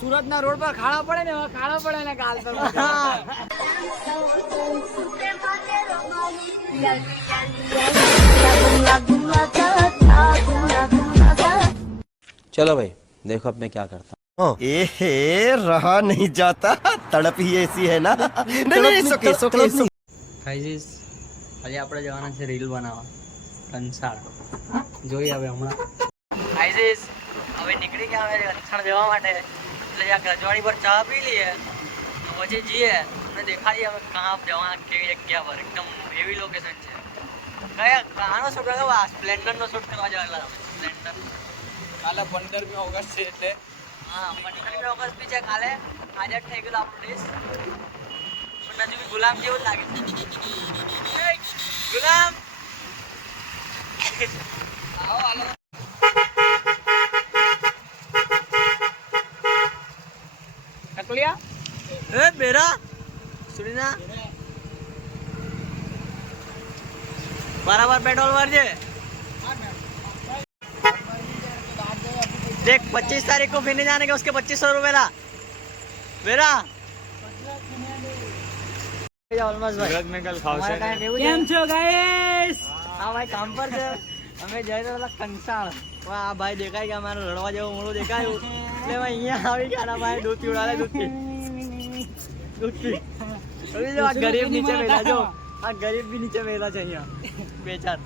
સુરત ના રોડ પર ખાડા પડે ને ખાડા પડે ને કાલ પર चलो भाई देखो अब मैं क्या करता रहा नहीं जाता तड़प ही ऐसी है ना ગાઈસ આજે આપણે જવાના છે રીલ બનાવવા કંસાળ જોઈ હવે હમણાં ગાઈસ હવે નીકળી ગયા હવે કંસાળ જવા માટે એટલે આ રજવાડી પર ચા પી લઈએ પછી જઈએ અને દેખાડીએ હવે કાં જવાના કેવી જગ્યા પર એકદમ એવી લોકેશન છે કયા કાનો શૂટ કરવા સ્પ્લેન્ડરનો શૂટ કરવા જવાના સ્પ્લેન્ડર કાલે 15મી ઓગસ્ટ છે એટલે હા 15મી ઓગસ્ટ બી છે કાલે આજે થઈ ગયું આપણું દેશ પણ હજુ બી ગુલામ જેવું જ લાગે ગુલામ આવો હાલો કકલિયા એ બેરા સુરીના बराबर पेट्रोल भरजे देख 25 तारीख को फिरने जाने के उसके 2500 रुपए ला मेरा કેમ છો ગાઈસ આ ભાઈ કામ પર છે અમે જઈ રહ્યા કંસાળ આ ભાઈ દેખાય કે અમારો રડવા જેવો મોડો દેખાયું એટલે અહીંયા આવી ગયા ભાઈ દૂધ પીવડાવે દૂધ પી આ ગરીબ નીચે બેઠા જો આ ગરીબ બી નીચે બેઠા છે અહીંયા બે ચાર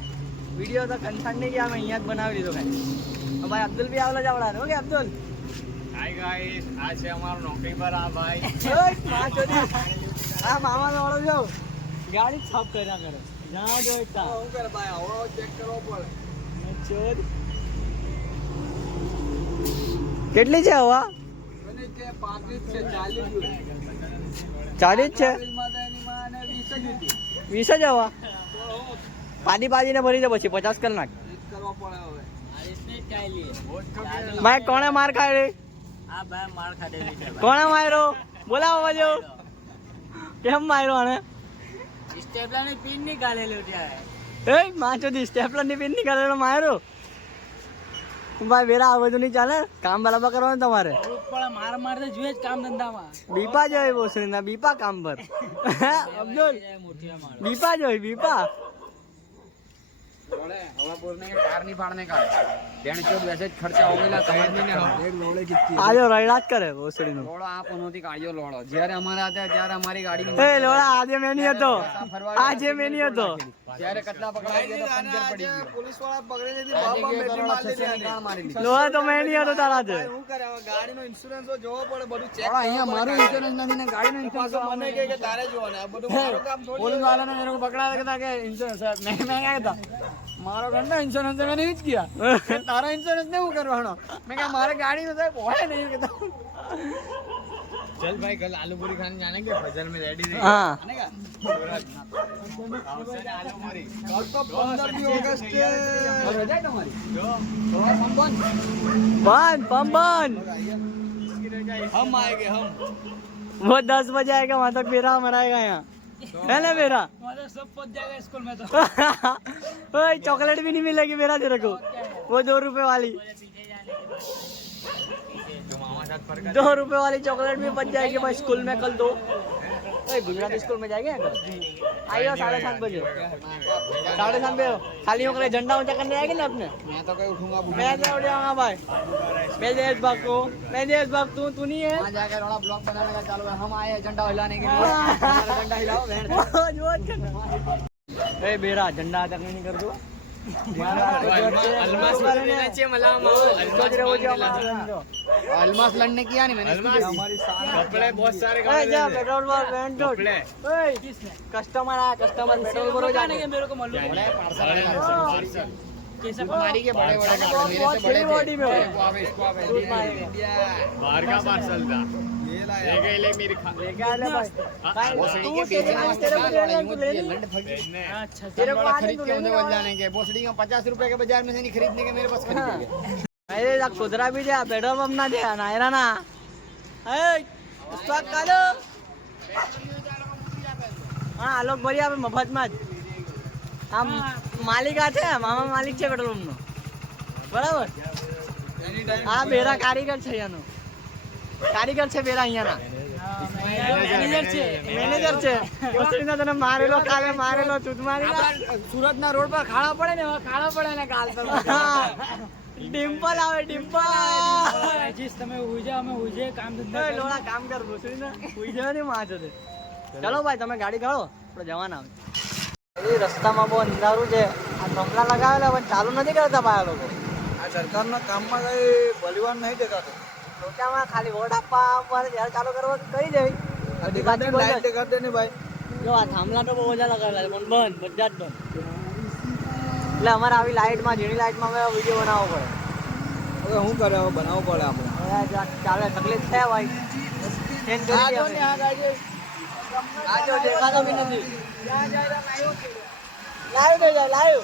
વિડીયો તો કંસાળ નહીં ગયા અમે અહીંયા જ બનાવી દીધો ભાઈ ભાઈ અબ્દુલ બી આવલા જાવડા ઓકે અબ્દુલ હાય ગાઈસ આ છે અમારો નોકરી પર આ ભાઈ આ મામા નો વાળો જો ગાડી સાફ કર્યા કરે જાઓ જો એકતા હું કરે ભાઈ આવડો ચેક કરવો પડે ચોદ કેટલી છે હવા મને કે 35 છે 40 છે 20 જ હવા પાદી ને ભરી દે પછી 50 કર નાખ કરવા પડે હવે ભાઈ કોણે માર ખાય આ ભાઈ માર ખાધેલી છે કોણે માર્યો બોલાવો બાજુ કેમ માર્યો આને સ્ટેપલર ની પિન નીકાળેલી ત્યાં એ માચો દી સ્ટેપલર ની પિન નીકાળેલો માર્યો ભાઈ વેરા આ બધું નહીં ચાલે કામ બરાબર કરવાનું તમારે પણ માર તો જોઈએ જ કામ ધંધામાં બીપા જોઈ બોસરીના બીપા કામ પર અબ્દુલ બીપા જોઈ બીપા हवापुर ने कार नहीं फाड़ने का डेढ़ चौक वैसे खर्चा हो गया समझ नहीं हम एक लोड़े कितनी आजो रैलात करे भोसड़ी नो लोड़ा आप उनोती काढियो लोड़ो જ્યારે અમારે આતે ત્યારે અમારી ગાડી એ લોડા આજે મે નહીં હતો આજે મે નહીં હતો ત્યારે કટલા પકડાઈ ગયો તો પંચર પડી ગયો પોલીસ વાળા પકડે નથી બાબા મેટી મારી લીધી લોડા તો મે નહીં હતો તારા છે હું કરે ગાડીનો ઇન્સ્યોરન્સ જોવો પડે બધું ચેક અહીંયા મારો ઇન્સ્યોરન્સ નથી ને ગાડીનો ઇન્સ્યોરન્સ મને કે તારે જોવાને આ બધું મારું કામ થોડી પોલીસ વાળાને મેરે કો પકડા દેતા કે ઇન્સ્યોરન્સ મેં क्या था मारो घंटा इंश्योरेंस मैंने यूज किया तारा इंश्योरेंस नहीं करवाना मैं क्या हमारे गाड़ी में तो है नहीं कहता चल भाई कल आलू पूरी खाने जाने के फजल में रेडी नहीं हां आने का आलू पूरी कल तो 15 अगस्त हो जाए तुम्हारी पंप बंद हम आएंगे हम वो 10 बजे आएगा वहां तक मेरा मराएगा यहाँ है ना मेरा सब पहुंच जाएगा स्कूल में तो ओए चॉकलेट भी नहीं मिलेगी मेरा तेरे को वो 2 रुपए वाली 2 रुपए वाली चॉकलेट भी बच जाएगी भाई स्कूल में कल दो गुजराती स्कूल में जाएंगे आइयो 7:30 बजे 7:30 बजे खाली होकर झंडा ऊंचा करने आएंगे ना अपने मैं तो कहीं उठूंगा मैं नहीं उठाऊंगा भाई मैं देशभक्त तू नहीं है वहां जाकर थोड़ा ब्लॉग बनाने का चालू है हम आए हैं झंडा हिलाने के लिए झंडा हिलाओ ए बेरा झंडा तक नहीं कर दो अलमास लड़ने किया नहीं मैंने कपड़े बहुत सारे कस्टमर आया कस्टमर पेट्रोल भरो जाने के मेरे को मालूम हमारी के बड़े बड़े मेरे से बड़े बाहर का पार्सल था ले मेरी लेके आ ले भाई भोसड़ी के पीछे तेरे को खरीद के उन्हें बन जाने के भोसड़ी का 50 रुपए के बाजार में से नहीं खरीदने के मेरे पास खरीद अरे जा खुदरा भी जा पेट्रोल पंप ना दे नायरा ना ए स्टॉक कालो हां आलोक भरी આપણે મફતમાં જ આમ માલિક આ છે મામા માલિક છે પેટ્રોલ પંપનો બરાબર આ બેરા કારીગર છે એનો કારીગર છે પેલા અહીંયાના મેનેજર છે વસ્તીના તને મારેલો કાલે મારેલો ચૂત મારી સુરત ના રોડ પર ખાડા પડે ને ખાડા પડે ને કાલ પર ડિમ્પલ આવે ડિમ્પલ તમે હુઈ જાવ અમે હુઈ જાય કામ ધંધા લોડા કામ કર ભૂસડી ને હુઈ જાવ ને માં જોડે ચલો ભાઈ તમે ગાડી કાઢો આપણે જવાના એ રસ્તામાં બહુ અંધારું છે આ થંભલા લગાવેલા પણ ચાલુ નથી કરતા ભાઈ લોકો આ સરકારના કામમાં કઈ બલિવાન નહીં દેખાતો લોચામાં ખાલી વોટ આપવા મારે જ્યારે ચાલુ કરવા કરી દે લાઈટ દેખાડે ને ભાઈ જો આ થાંભલા તો બહુ બધા લગાવેલા છે પણ બંધ બધા જ બંધ એટલે અમારે આવી લાઇટમાં ઝીણી લાઇટમાં અમે વિડીયો બનાવવો પડે હવે શું કરે હવે બનાવવું પડે આપણે હવે ચાલે તકલીફ છે ભાઈ ચેન્જ કરી દઈએ અમે. ગાજો દેખાતો બી નથી લાઈવ દે જાય લાઈવ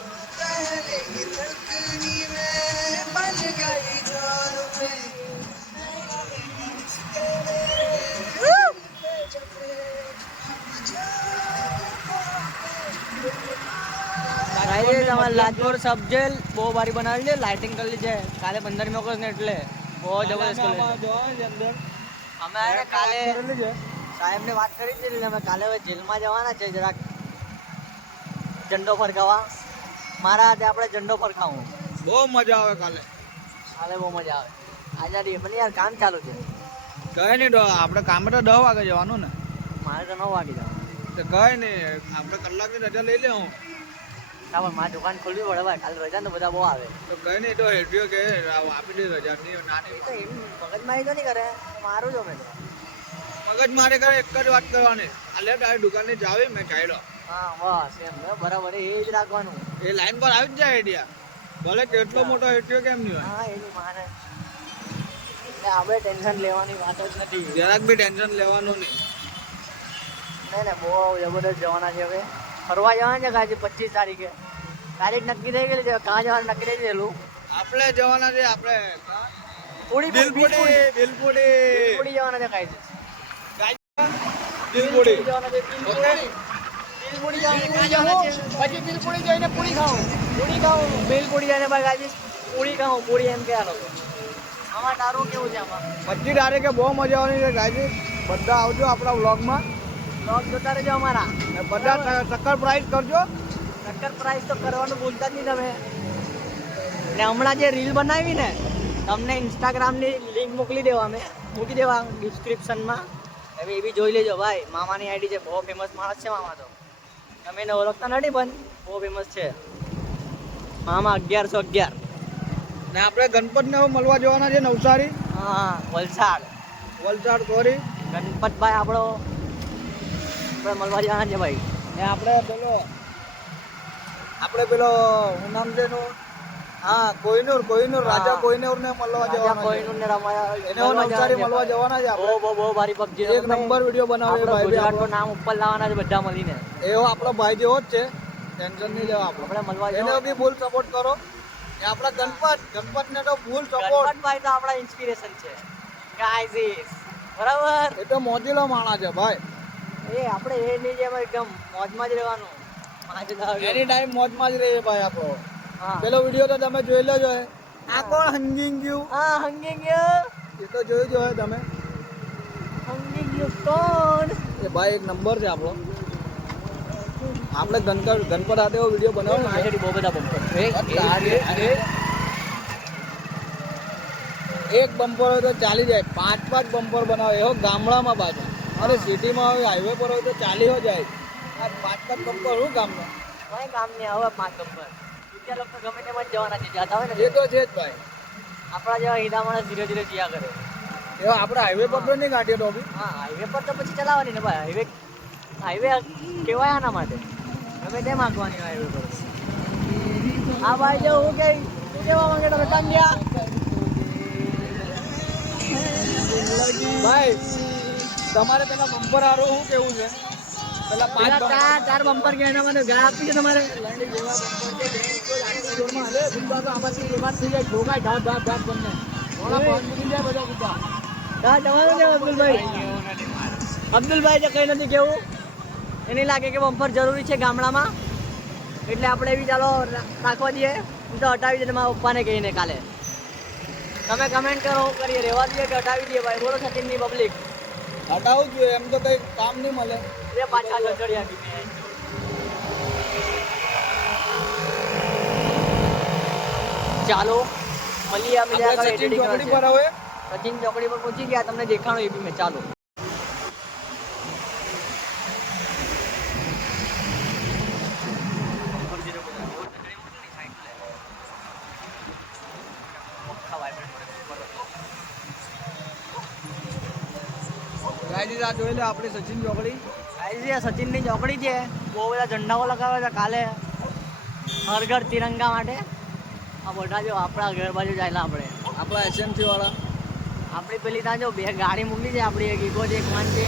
લાજપોર સબ જેલ બહુ બારી બનાવેલી છે લાઇટિંગ કરેલી છે કાલે 15મી ઓગસ્ટ ને એટલે બહુ જબરદસ્ત કરેલી અમે કાલે સાહેબ ને વાત કરી હતી અમે કાલે હવે જેલમાં જવાના છે જરાક ઝંડો ફરકાવવા મારા હાથે આપણે ઝંડો ફરકાવું બહુ મજા આવે કાલે કાલે બહુ મજા આવે આઝાદી પણ યાર કામ ચાલુ છે કઈ નહીં આપણે કામે તો 10 વાગે જવાનું ને મારે તો 9 વાગે જવાનું તો કઈ નહીં આપણે કલાકની રજા લઈ લે હું ના પણ મારી દુકાન ખોલવી પડે ભાઈ કાલે રજા તો બધા બહુ આવે તો કઈ નહીં તો હેઠિયો કે આપી દે રજા ની નાની તો એમ મગજમારી તો નહીં કરે મારું જ અમે તો મગજ મારે કરે એક જ વાત કરવાની આલે તારી દુકાનની ચાવી મેં ચાલ્યો હા બસ એમ બરાબર એ જ રાખવાનું એ લાઈન પર આવી જ જાય આઈડિયા ભલે કેટલો મોટો હેઠિયો કેમ નહીં હોય હા એની માને એટલે આપણે ટેન્શન લેવાની વાત જ નથી જરાક બી ટેન્શન લેવાનું નહીં નહીં ને બહુ જબરદસ્ત જવાના છે હવે ફરવા જવાના છે આજે 25 તારીખે તારીખ નક્કી થઈ ગયેલી છે કાં જવાનું નક્કી થઈ ગયેલું આપણે જવાના છે આપણે પૂડી દિલપુડી પૂડી જવાના છે કાંઈ દિલપુડી જવાના છે પૂડી જવાનું પછી બિલપુડી જઈને પૂરી ખાવું બિલપુડી જઈને ભાઈ આજે પૂરી ખાવું પૂરી એમ કે આ લોકો આમાં તારું કેવું છે આમાં 25 તારીખે બહુ મજા આવવાની છે ગાજી બધા આવજો આપણા વ્લોગમાં બ્લોગ જોતા રહેજો અમારા ને બધા ટક્કર પ્રાઇસ કરજો ટક્કર પ્રાઇસ તો કરવાનું ભૂલતા જ નહીં તમે ને હમણાં જે રીલ બનાવી ને તમને ઇન્સ્ટાગ્રામની લિંક મૂકી દેવા ડિસ્ક્રિપ્શનમાં તમે એ બી જોઈ લેજો ભાઈ મામાની આઈડી છે બહુ ફેમસ માણસ છે મામા તો તમે એને ઓળખતા નથી પણ બહુ ફેમસ છે મામા 1111 ને આપણે ગણપતને મળવા જવાના છે નવસારી હા વલસાડ સોરી ગણપતભાઈ આપણે મળવા જવાના છે ભાઈ ને આપણે પેલો શું નામ છે એનું હા કોહિનૂર રાજા કોહિનૂર ને મળવા જવાના છે કોઈનું ને રમાયા એને નવસારી મળવા જવાના છે આપણે બહુ ભારી પબજી એક નંબર વિડિયો બનાવ્યો ભાઈ ગુજરાતનું નામ ઉપર લાવવાના છે બધા મળીને એવો આપણો ભાઈ જેવો જ છે ટેન્શન નહીં લેવા આપણે આપણે મળવા એને બી ફૂલ સપોર્ટ કરો ને આપણા ગણપતને તો ફૂલ સપોર્ટ ગણપતભાઈ તો આપણા ઇન્સ્પિરેશન છે ગાઈઝ બરાબર એ તો મોજીલો માણસ છે ભાઈ એ આપણે એ નહીં જેમ એકદમ મોજમાં જ રહેવાનું એની ટાઈમ મોજમાં જ રહે ભાઈ આપણો હા પેલો વિડિયો તો તમે જોઈ લેજો આ કોણ હંગિંગ ગયું હા હંગી ગયો એ તો જોઈ જો તમે હંગી ગયો કોણ એ ભાઈ એક નંબર છે આપણો આપણે ગણપત હાથે એવો વિડીયો બનાવ્યો ને બહુ બધા બમ્પર એક બમ્પર હોય તો ચાલી જાય 5 બમ્પર બનાવે એવો ગામડામાં પાછા અરે સિટીમાં હોય હાઈવે પર હોય તો ચાલી હો જાય આ 5 બમ્પર શું ગામમાં કોઈ કામ નહીં હવે 5 બમ્પર બીજા લોકો ગમે તેમ જ જવાના છે જતા હોય ને એ તો છે જ ભાઈ આપણા જેવા હીરા માણસ ધીરે ધીરે જીયા કરે એવા આપણે હાઈવે પર તો નહીં કાઢીએ તો બી હા હાઈવે પર તો પછી ચલાવવાની ને ભાઈ હાઈવે કેવાય આના માટે ગમે તેમ આંકવાની હાઈવે પર હા ભાઈ જો હું કઈ શું કહેવા માંગે તમે કાંડિયા ભાઈ તમારે પેલા બમ્પર હારું શું કેવું છે પેલા 5 ચાર બમ્પર ગયા એના મને ગાય આપી છે તમારે અબ્દુલભાઈ જે કઈ નથી કેવું એને લાગે કે બમ્પર જરૂરી છે ગામડામાં એટલે આપણે બી ચાલો રાખવા દઈએ હું તો હટાવી દઈએ મારા પપ્પાને કહીને કાલે તમે કમેન્ટ કરો હું કરીએ, રહેવા દઈએ કે હટાવી દઈએ ભાઈ? બોલો સચિનની પબ્લિક. હટાવવું જોઈએ, એમ તો કઈ કામ નહીં મળે. એ પાછા ચડી આપી. ચાલો મળીએ અમે જ્યાં આપણે સચિન ચોકડી પર હવે સચિન ચોકડી પર પહોંચી ગયા, તમને દેખાણો એ બી મેં. ચાલો ગાઈઝ આ જોઈ લે આપણે સચિન ચોકડી. સચિનની ચોકડી છે. બહુ બધા ઝંડાઓ લગાવ્યા છે કાલે હર ઘર તિરંગા માટે. આ બધા જો આપણા ઘર બાજુ જાય આપણે આપણા એસએમસી વાળા. આપણી પેલી ત્યાં જો બે ગાડી મૂકી છે આપણી, એક ઈકો છે, એક વાન છે.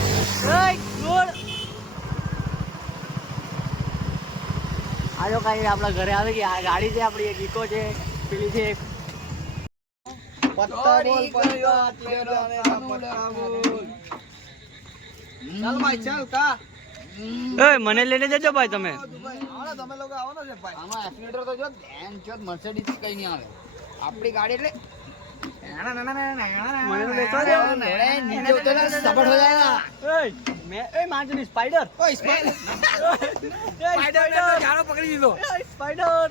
આ જો કાંઈ આપણા ઘરે આવી ગઈ. આ ગાડી છે આપણી, એક ઈકો છે, પેલી છે એક. પત્તા બોલ પત્તા તેરા પત્તા બોલ. ચાલ ભાઈ ચાલ કા. મને લઈને જજો ભાઈ તમે. આવડે તમે લોકો આવો ને ભાઈ. આમાં એક્સિલેટર તો જો ધ્યાન છે, મર્સિડીઝ થી કઈ નહીં આવે. આપણી ગાડી એટલે સ્પાઈડર પકડી દીધો. સ્પાઈડર